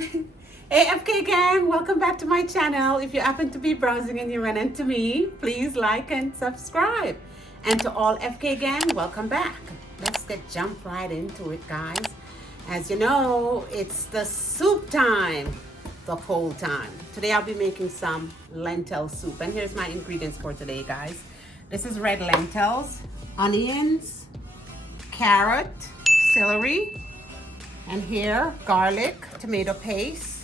Hey FK gang, welcome back to my channel. If you happen to be browsing and you run into me, please like and subscribe. And to all FK gang, welcome back. Let's jump right into it, guys. As you know, it's the soup time, the cold time. Today I'll be making some lentil soup. And here's my ingredients for today, guys. This is red lentils, onions, carrot, celery, and here garlic, tomato paste,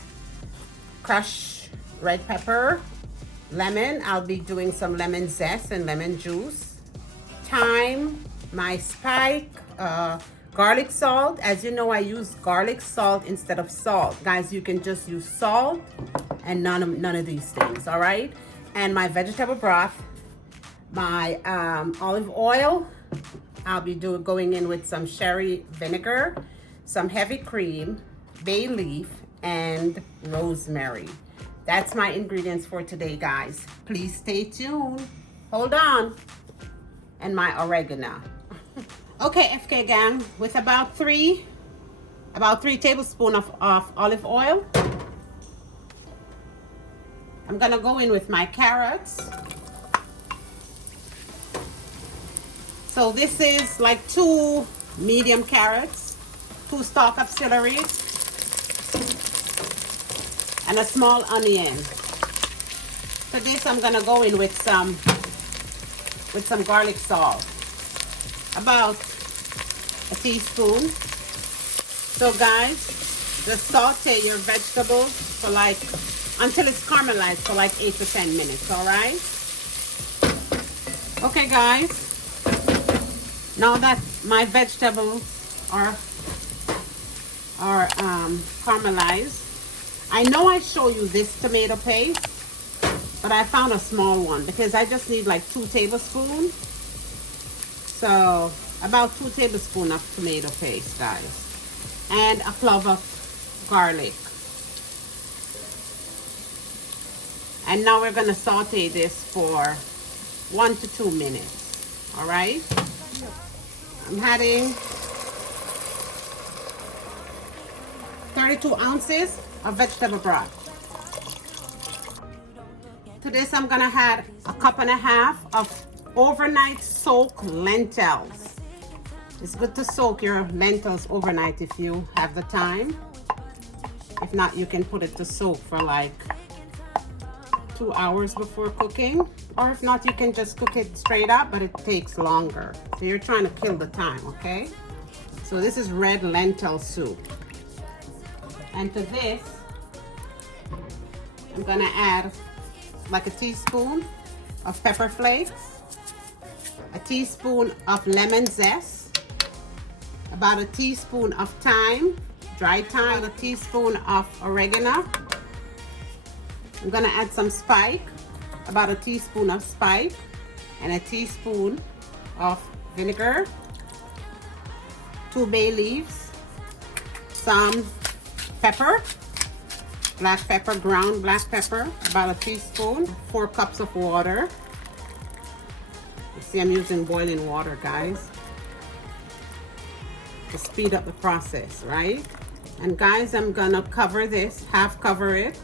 crushed red pepper, lemon. I'll be doing some lemon zest and lemon juice, thyme, my spike, garlic salt. As you know, I use garlic salt instead of salt. Guys, you can just use salt and none of these things, all right? And my vegetable broth, my olive oil. I'll be going in with some sherry vinegar, some heavy cream, bay leaf, and rosemary. That's my ingredients for today, guys. Please stay tuned. Hold on. And my oregano. Okay, FK gang, with about three tablespoons of olive oil. I'm gonna go in with my carrots. So this is like 2 medium carrots, 2 stalks of celery, and a small onion. For this, I'm gonna go in with some garlic salt, about a teaspoon. So guys, just saute your vegetables for until it's caramelized for 8 to 10 minutes, all right? Okay guys, now that my vegetables are caramelized, I know I show you this tomato paste, but I found a small one because I just need 2 tablespoons. So about 2 tablespoons of tomato paste, guys, and a clove of garlic. And now we're gonna saute this for 1 to 2 minutes, all right? I'm adding 32 ounces of vegetable broth. To this, I'm gonna add a cup and a half of overnight soaked lentils. It's good to soak your lentils overnight if you have the time. If not, you can put it to soak for 2 hours before cooking. Or if not, you can just cook it straight up, but it takes longer. So you're trying to kill the time, okay? So this is red lentil soup. And to this, I'm gonna add a teaspoon of pepper flakes, a teaspoon of lemon zest, about a teaspoon of thyme, dry thyme, a teaspoon of oregano. I'm gonna add some spike, about a teaspoon of spike, and a teaspoon of vinegar, 2 bay leaves, some pepper, black pepper, ground black pepper, about a teaspoon, 4 cups of water. You see, I'm using boiling water, guys, to speed up the process, right? And guys, I'm gonna cover this, half cover it,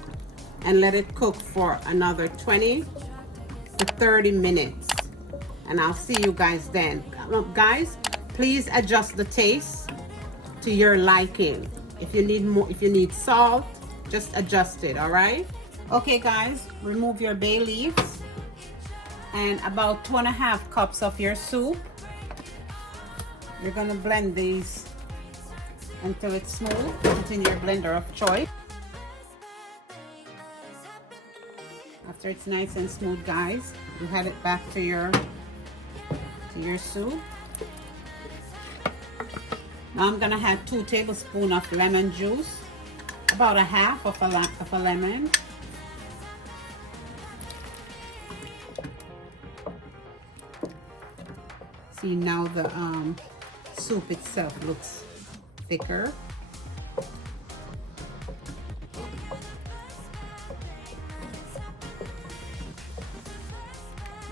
and let it cook for another 20 to 30 minutes. And I'll see you guys then. Guys, please adjust the taste to your liking. If you need more, if you need salt, just adjust it, all right? Okay guys, remove your bay leaves and about 2.5 cups of your soup. You're gonna blend these until it's smooth. Put it in your blender of choice. After it's nice and smooth, guys, you add it back to your soup. Now I'm gonna add 2 tablespoons of lemon juice, about a half of a lemon. See, now the soup itself looks thicker.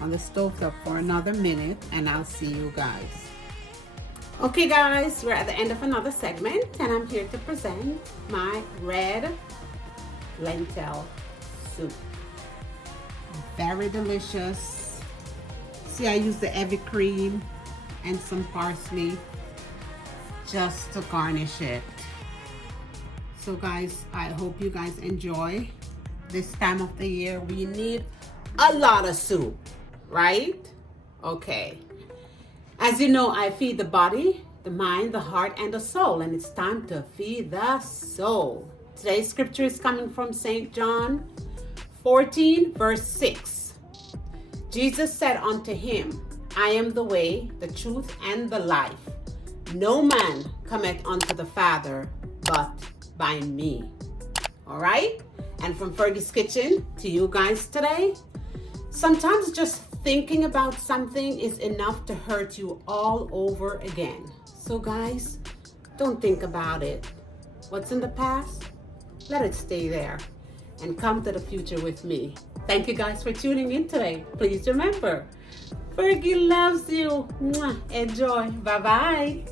On the stove top for another minute, and I'll see you guys. Okay guys, we're at the end of another segment and I'm here to present my red lentil soup. Very delicious. See, I use the heavy cream and some parsley just to garnish it. So guys, I hope you guys enjoy. This time of the year we need a lot of soup, right? Okay. As you know, I feed the body, the mind, the heart, and the soul, and it's time to feed the soul. Today's scripture is coming from St. John 14, verse 6. Jesus said unto him, I am the way, the truth, and the life. No man cometh unto the Father but by me. All right? And from Fergie's Kitchen to you guys today, sometimes just thinking about something is enough to hurt you all over again. So guys, don't think about it. What's in the past? Let it stay there and come to the future with me. Thank you guys for tuning in today. Please remember, Fergie loves you. Mwah. Enjoy. Bye-bye.